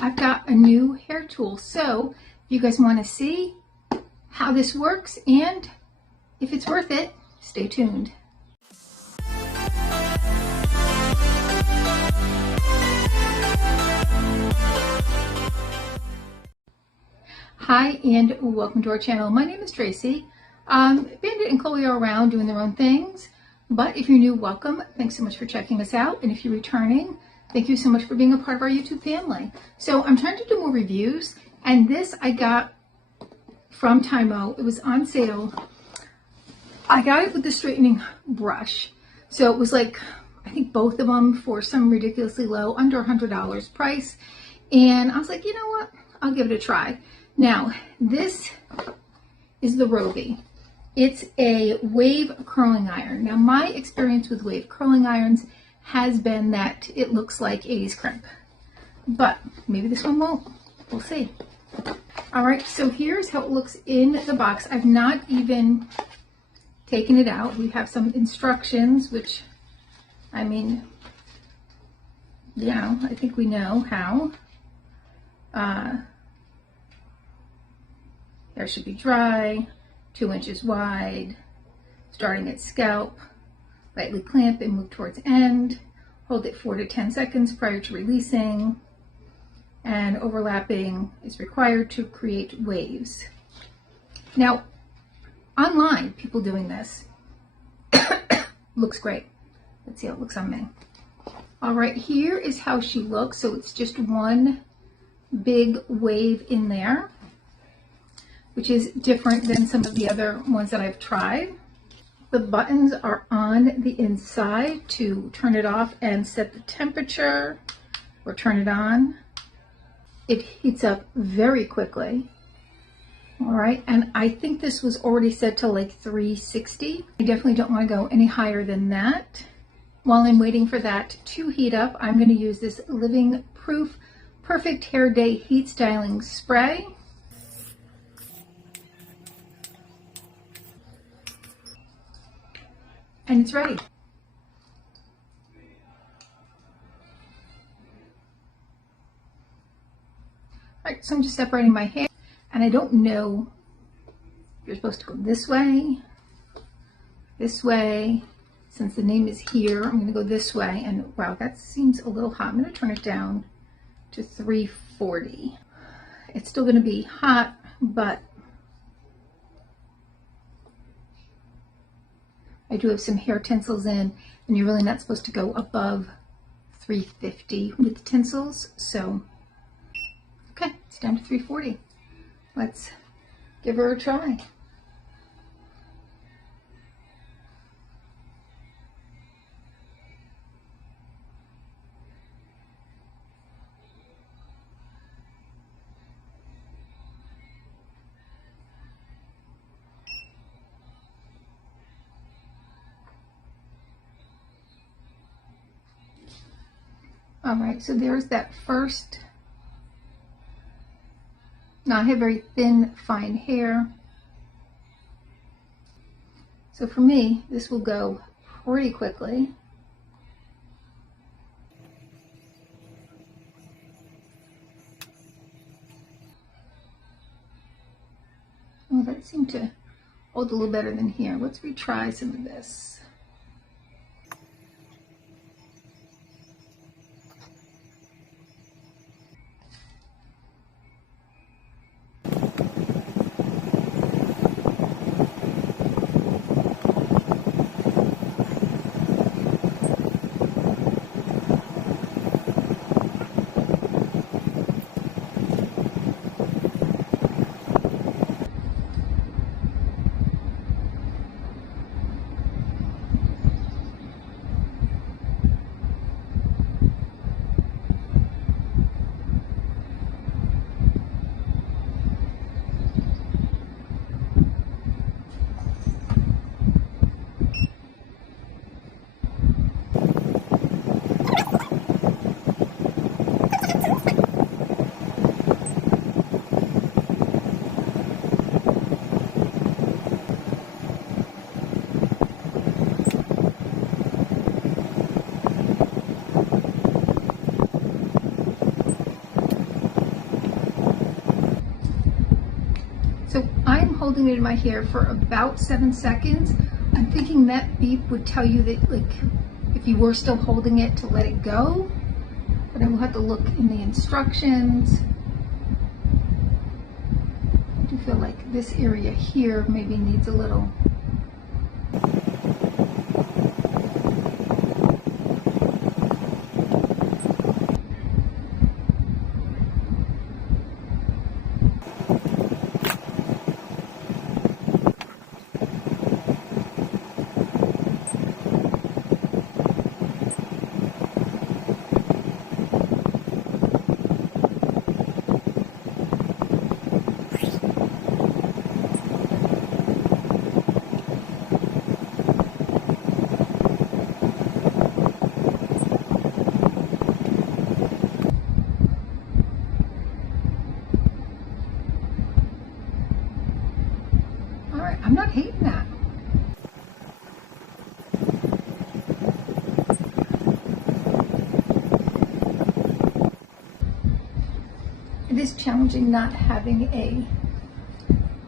I've got a new hair tool. So if you guys want to see how this works and if it's worth it, stay tuned. Hi and welcome to our channel. My name is Tracy. Bandit and Chloe are around doing their own things, but if you're new, welcome. Thanks so much for checking us out, and if you're returning, thank you so much for being a part of our YouTube family. So I'm trying to do more reviews, and this I got from Tymo. It was on sale. I got it with the straightening brush, so it was like, I think both of them for some ridiculously low, under $100 price, and I was like, you know what, I'll give it a try. Now, this is the Rovy. It's a wave curling iron. Now, my experience with wave curling irons has been that it looks like 80's Crimp, but maybe this one won't. We'll see. All right, so here's how it looks in the box. I've not even taken it out. We have some instructions, which, I mean, you know, I think we know how. Hair should be dry, 2 inches wide, starting at scalp, lightly clamp and move towards end, hold it 4 to 10 seconds prior to releasing, and overlapping is required to create waves. Now, online, people doing this, looks great. Let's see how it looks on me. All right, here is how she looks. So it's just one big wave in there, which is different than some of the other ones that I've tried. The buttons are on the inside to turn it off and set the temperature or turn it on. It heats up very quickly. All right, and I think this was already set to like 360. I definitely don't want to go any higher than that. While I'm waiting for that to heat up, I'm going to use this Living Proof Perfect Hair Day Heat Styling Spray. And it's ready. All right, so I'm just separating my hair, and I don't know if you're supposed to go this way. Since the name is here, I'm gonna go this way, and wow, that seems a little hot. I'm gonna turn it down to 340. It's still gonna be hot, but I do have some hair tinsels in, and you're really not supposed to go above 350 with the tinsels. So, okay, it's down to 340. Let's give her a try. All right, so there's that first. Now I have very thin, fine hair. So for me, this will go pretty quickly. Oh, that seemed to hold a little better than here. Let's retry some of this. So I'm holding it in my hair for about 7 seconds. I'm thinking that beep would tell you that, like, if you were still holding it, to let it go. But I will have to look in the instructions. I do feel like this area here maybe needs a little. I'm not hating that. It is challenging not having a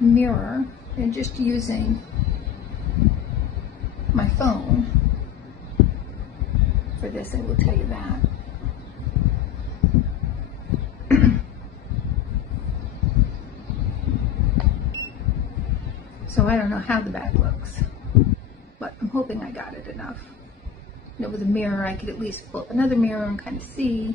mirror and just using my phone for this, I will tell you that. So I don't know how the bag looks, but I'm hoping I got it enough. You know, with a mirror, I could at least pull up another mirror and kind of see.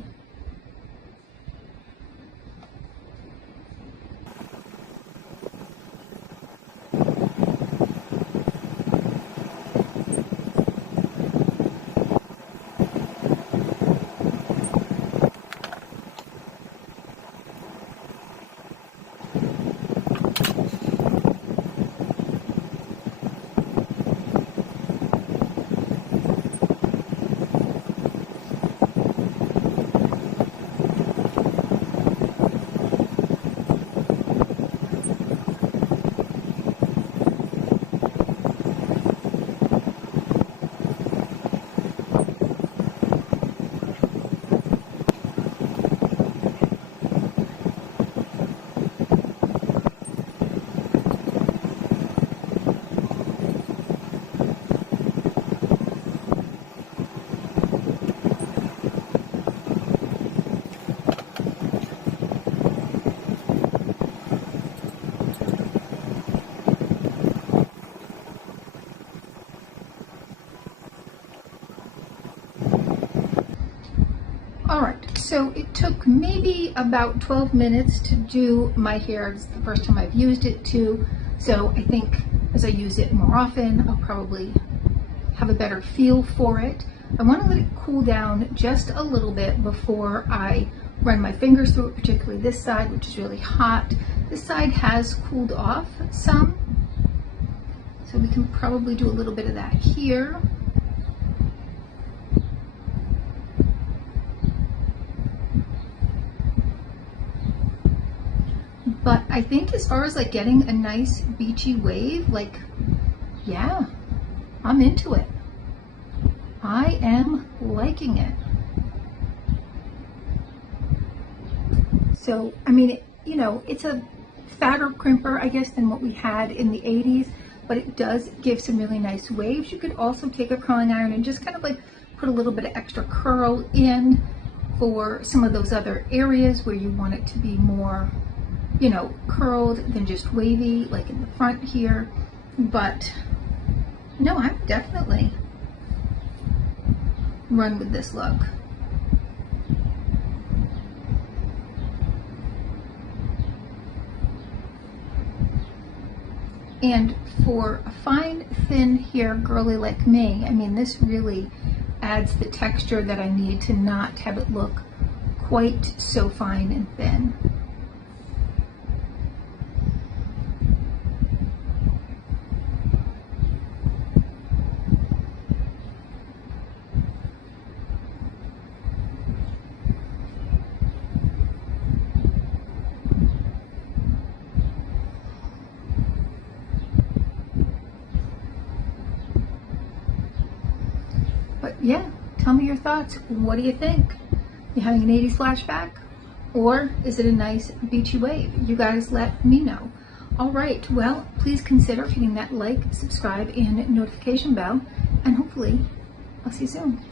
Alright, so it took maybe about 12 minutes to do my hair. It's the first time I've used it too, so I think as I use it more often, I'll probably have a better feel for it. I want to let it cool down just a little bit before I run my fingers through it, particularly this side, which is really hot. This side has cooled off some, so we can probably do a little bit of that here. But I think as far as like getting a nice beachy wave, like, yeah, I'm into it. I am liking it. So, I mean, you know, it's a fatter crimper, I guess, than what we had in the 80s, but it does give some really nice waves. You could also take a curling iron and just kind of like put a little bit of extra curl in for some of those other areas where you want it to be more, you know, curled than just wavy, like in the front here. But no, I'm definitely run with this look. And for a fine, thin hair girly like me, I mean, this really adds the texture that I need to not have it look quite so fine and thin. But yeah, tell me your thoughts. What do you think? You having an 80s flashback? Or is it a nice beachy wave? You guys let me know. All right, well, please consider hitting that like, subscribe, and notification bell, and hopefully I'll see you soon.